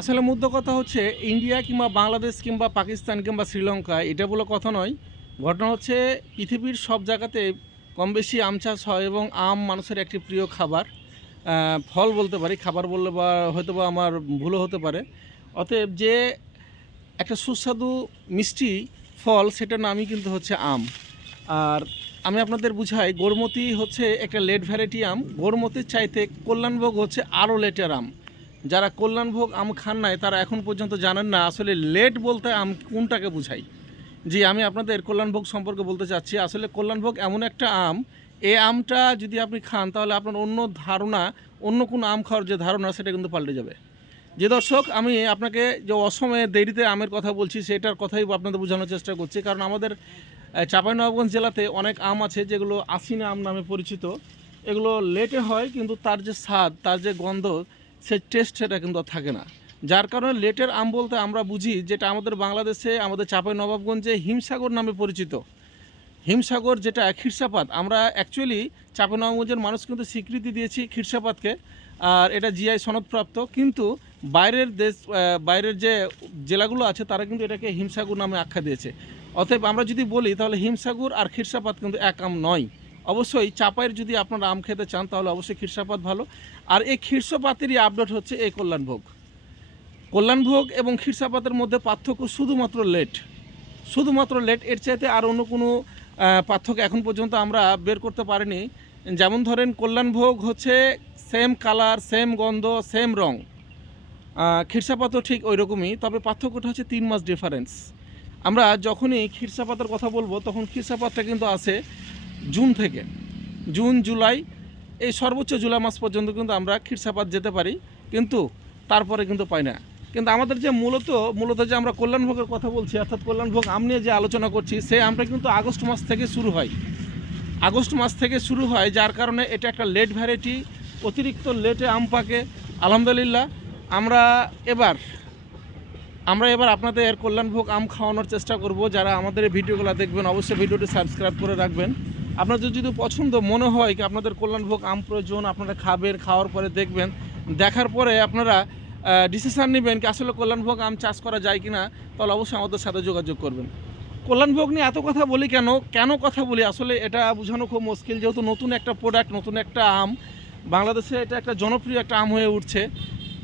আসলে মুদ্রা কথা হচ্ছে ইন্ডিয়া কিংবা বাংলাদেশ কিংবা পাকিস্তান কিংবা শ্রীলঙ্কা এটা বলে কথা নয়। ঘটনা হচ্ছে পৃথিবীর সব জায়গাতে কম বেশি আম চাষ হয় এবং আম মানুষের একটি প্রিয় খাবার। ফল বলতে পারি, খাবার বললে বা হয়তো বা আমার ভুলও হতে পারে। অতএব যে একটা সুস্বাদু মিষ্টি ফল সেটার নামই কিন্তু হচ্ছে আম। আর আমি আপনাদের বুঝাই, গৌরমতি হচ্ছে একটা লেট ভ্যারাইটি আম। গৌরমতির চাইতে কল্যাণভোগ হচ্ছে আরও লেটের আম। যারা কল্যাণভোগ আম খান নাই তারা এখন পর্যন্ত জানেন না আসলে লেট বলতে আম কোনটাকে বোঝায়। জি, আমি আপনাদের কল্যাণভোগ সম্পর্কে বলতে চাচ্ছি। আসলে কল্যাণভোগ এমন একটা আম, এই আমটা যদি আপনি খান তাহলে আপনার অন্য ধারণা, অন্য কোনো আম খাওয়ার যে ধারণা সেটা কিন্তু পাল্টে যাবে। যে দর্শক, আমি আপনাকে যে অসময়ে দেরিতে আমের কথা বলছি সেটার কথাই আপনাদের বোঝানোর চেষ্টা করছি। কারণ আমাদের চাঁপাইনবাবগঞ্জ জেলাতে অনেক আম আছে যেগুলো আশিনা আম নামে পরিচিত। এগুলো লেটে হয় কিন্তু তার যে স্বাদ, তার যে গন্ধ, সে টেস্ট সেটা কিন্তু আর থাকে না। যার কারণে লেটের আম বলতে আমরা বুঝি যেটা আমাদের বাংলাদেশে, আমাদের চাঁপাইনবাবগঞ্জে হিমসাগর নামে পরিচিত। হিমসাগর যেটা ক্ষীরসাপাত, আমরা অ্যাকচুয়ালি চাঁপাইনবাবগঞ্জের মানুষ কিন্তু স্বীকৃতি দিয়েছি ক্ষীরসাপাতকে, আর এটা জিআই সনদপ্রাপ্ত। কিন্তু বাইরের দেশ, বাইরের যে জেলাগুলো আছে তারা কিন্তু এটাকে হিমসাগর নামে আখ্যা দিয়েছে। অতএব আমরা যদি বলি তাহলে হিমসাগর আর ক্ষীরসাপাত কিন্তু এক আম নয়। অবশ্যই চাপাইয়ের যদি আপনারা আম খেতে চান তাহলে অবশ্যই ক্ষীরসাপাত ভালো। আর এই ক্ষীরসাপাতেরই আপডেট হচ্ছে এই কল্যাণভোগ। কল্যাণভোগ এবং ক্ষীরসাপাতের মধ্যে পার্থক্য শুধুমাত্র লেট, শুধুমাত্র লেট। এর চাইতে আর অন্য কোনো পার্থক্য এখন পর্যন্ত আমরা বের করতে পারিনি। যেমন ধরেন কল্যাণভোগ হচ্ছে সেম কালার, সেম গন্ধ, সেম রং। ক্ষীরসাপাতও ঠিক ওই রকমই, তবে পার্থক্যটা হচ্ছে 3 মাস ডিফারেন্স। আমরা যখনই ক্ষীরসাপাতের কথা বলবো তখন ক্ষীরসাপাতটা কিন্তু আসে জুন থেকে, জুন জুলাই, এই সর্বোচ্চ জুলাই মাস পর্যন্ত কিন্তু আমরা ক্ষীরসাপাত যেতে পারি, কিন্তু তারপরে কিন্তু পাই না। কিন্তু আমাদের যে মূলত যে আমরা কল্যাণভোগের কথা বলছি, অর্থাৎ কল্যাণভোগ আম নিয়ে যে আলোচনা করছি, সেই আমটা কিন্তু আগস্ট মাস থেকে শুরু হয়। আগস্ট মাস থেকে শুরু হয়, যার কারণে এটা একটা লেট ভ্যারাইটি, অতিরিক্ত লেটে আম পাকে। আলহামদুলিল্লাহ আমরা এবার আপনাদের কল্যাণভোগ আম খাওয়ানোর চেষ্টা করব। যারা আমাদের এই ভিডিওগুলো দেখবেন অবশ্যই ভিডিওটি সাবস্ক্রাইব করে রাখবেন। আপনাদের যদি পছন্দ মনে হয় কি আপনাদের কল্যাণভোগ আম প্রয়োজন, আপনারা খাবেন, খাওয়ার পরে দেখবেন, দেখার পরে আপনারা ডিসিশান নেবেন কি আসলে কল্যাণভোগ আম চাষ করা যায় কি না, তাহলে অবশ্যই আমাদের সাথে যোগাযোগ করবেন। কল্যাণভোগ নিয়ে এত কথা বলি কেন কথা বলি আসলে এটা বোঝানো খুব মুশকিল। যেহেতু নতুন একটা প্রোডাক্ট, নতুন একটা আম, বাংলাদেশে এটা একটা জনপ্রিয় একটা আম হয়ে উঠছে,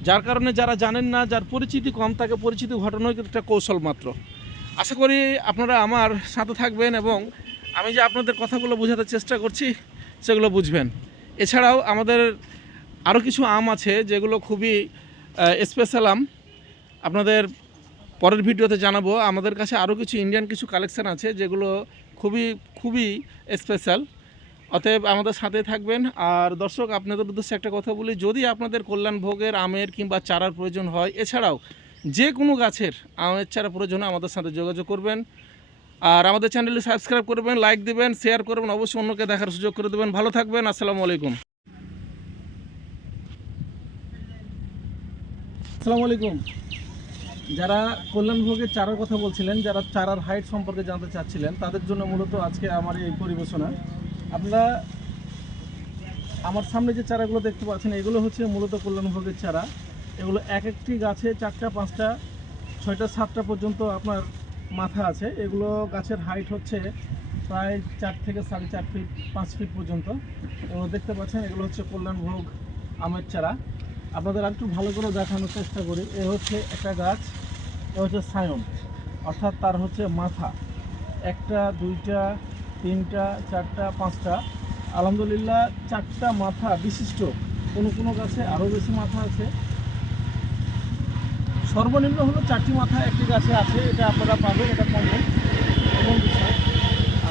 যার কারণে যারা জানেন না, যার পরিচিতি কম, তাকে পরিচিতি ঘটানোর একটা কৌশল মাত্র। আশা করি আপনারা আমার সাথে থাকবেন এবং আমি যে আপনাদের কথাগুলো বোঝাতে চেষ্টা করছি সেগুলো বুঝবেন। এছাড়াও আমাদের আরও কিছু আম আছে যেগুলো খুবই স্পেশাল আম, আপনাদের পরের ভিডিওতে জানাবো। আমাদের কাছে আরও কিছু ইন্ডিয়ান কিছু কালেকশান আছে যেগুলো খুবই খুবই স্পেশাল। অতএব আমাদের সাথে থাকবেন। আর দর্শক, আপনাদের উদ্দেশ্যে একটা কথা বলি, যদি আপনাদের কল্যাণভোগের আমের কিংবা চারার প্রয়োজন হয়, এছাড়াও যে কোনো গাছের আমের চারা প্রয়োজন হয় আমাদের সাথে যোগাযোগ করবেন। আর আমাদের চ্যানেলটি সাবস্ক্রাইব করবেন, লাইক দেবেন, শেয়ার করবেন, অবশ্যই অন্যকে দেখার সুযোগ করে দেবেন। ভালো থাকবেন। আসসালামু আলাইকুম। আসসালামু আলাইকুম। যারা কল্যাণভোগের চারার কথা বলছিলেন, যারা চারার হাইট সম্পর্কে জানতে চাচ্ছিলেন, তাদের জন্য মূলত আজকে আমার এই পরিবেশনা। আপনারা আমার সামনে যে চারাগুলো দেখতে পাচ্ছেন এগুলো হচ্ছে মূলত কল্যাণভোগের চারা। এগুলো এক একটি গাছে 4টা 5টা 6টা 7টা পর্যন্ত আপনার মাথা আছে। এগুলো গাছের হাইট হচ্ছে প্রায় 4 থেকে 4.5 ফিট 5 ফিট পর্যন্ত। এগুলো দেখতে পাচ্ছেন, এগুলো হচ্ছে কল্যাণভোগ আমের চারা। আপনাদের একটু ভালো করে দেখানোর চেষ্টা করি। এ হচ্ছে একটা গাছ, এ হচ্ছে সায়ন, অর্থাৎ তার হচ্ছে মাথা 1টা 2টা 3টা 4টা 5টা, আলহামদুলিল্লাহ 4টা মাথা বিশিষ্ট। কোনো গাছে আরও বেশি মাথা আছে, সর্বনিম্ন হলো 4টি মাথা একটি গাছে আছে। এটা আপনারা পাবেন, এটা কমন বিষয়।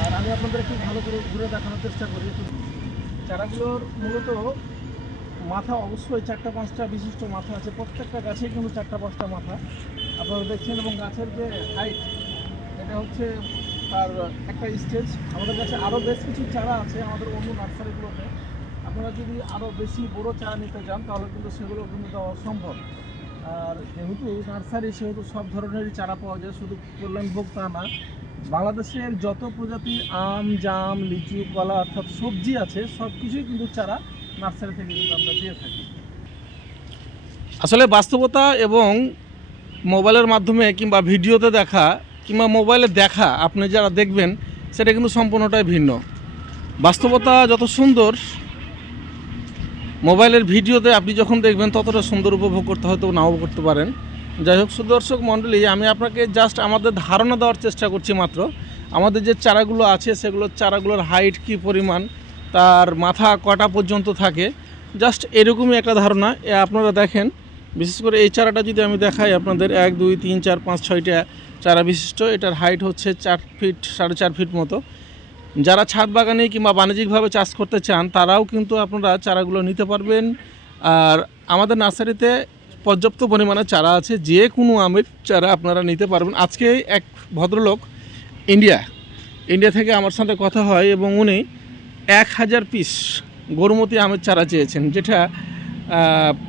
আর আমি আপনাদের একটু ভালো করে ঘুরে দেখানোর চেষ্টা করি। চারাগুলোর মূলত মাথা অবশ্যই 4টা 5টা বিশিষ্ট মাথা আছে, প্রত্যেকটা গাছেই কিন্তু 4টা 5টা মাথা আপনারা দেখছেন। এবং গাছের যে হাইট, এটা হচ্ছে তার একটা স্টেজ। আমাদের কাছে আরও বেশ কিছু চারা আছে আমাদের অন্য নার্সারিগুলোতে। আপনারা যদি আরও বেশি বড় চারা নিতে চান তাহলে কিন্তু সেগুলো কিন্তু দেওয়া সম্ভব। আর যেহেতু নার্সারি, সেহেতু সব ধরনেরই চারা পাওয়া যায়, শুধু কল্যাণভোগ তা না। বাংলাদেশের যত প্রজাতির আম, জাম, লিচু, কলা অর্থাৎ সবজি আছে, সব কিছুই কিন্তু চারা নার্সারি থেকে কিন্তু আমরা দিয়ে থাকি। আসলে বাস্তবতা এবং মোবাইলের মাধ্যমে কিংবা ভিডিওতে দেখা কিংবা মোবাইলে দেখা আপনি যারা দেখবেন সেটা কিন্তু সম্পূর্ণটাই ভিন্ন। বাস্তবতা যত সুন্দর, মোবাইলের ভিডিওতে আপনি যখন দেখবেন ততটা সুন্দর উপভোগ করতে হয়তো নাও করতে পারেন। যাই হোক সুদর্শক মণ্ডলী, আমি আপনাকে জাস্ট আমাদের ধারণা দেওয়ার চেষ্টা করছি মাত্র। আমাদের যে চারাগুলো আছে সেগুলোর চারাগুলোর হাইট কী পরিমাণ, তার মাথা কটা পর্যন্ত থাকে, জাস্ট এরকমই একটা ধারণা। আপনারা দেখেন, বিশেষ করে এই চারাটা যদি আমি দেখাই আপনাদের 1 2 3 4 5 6টা চারা বিশিষ্ট। এটার হাইট হচ্ছে 4 ফিট 4.5 ফিট মতো। যারা ছাদ বাগানে কিংবা বাণিজ্যিকভাবে চাষ করতে চান তারাও কিন্তু আপনারা চারাগুলো নিতে পারবেন। আর আমাদের নার্সারিতে পর্যাপ্ত পরিমাণে চারা আছে, যে কোনো আমের চারা আপনারা নিতে পারবেন। আজকে এক ভদ্রলোক ইন্ডিয়া থেকে আমার সাথে কথা হয় এবং উনি 1000 পিস গরুমতি আমের চারা চেয়েছেন, যেটা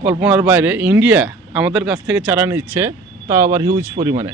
কল্পনার বাইরে। ইন্ডিয়া আমাদের কাছ থেকে চারা নিচ্ছে, তাও আবার হিউজ পরিমাণে।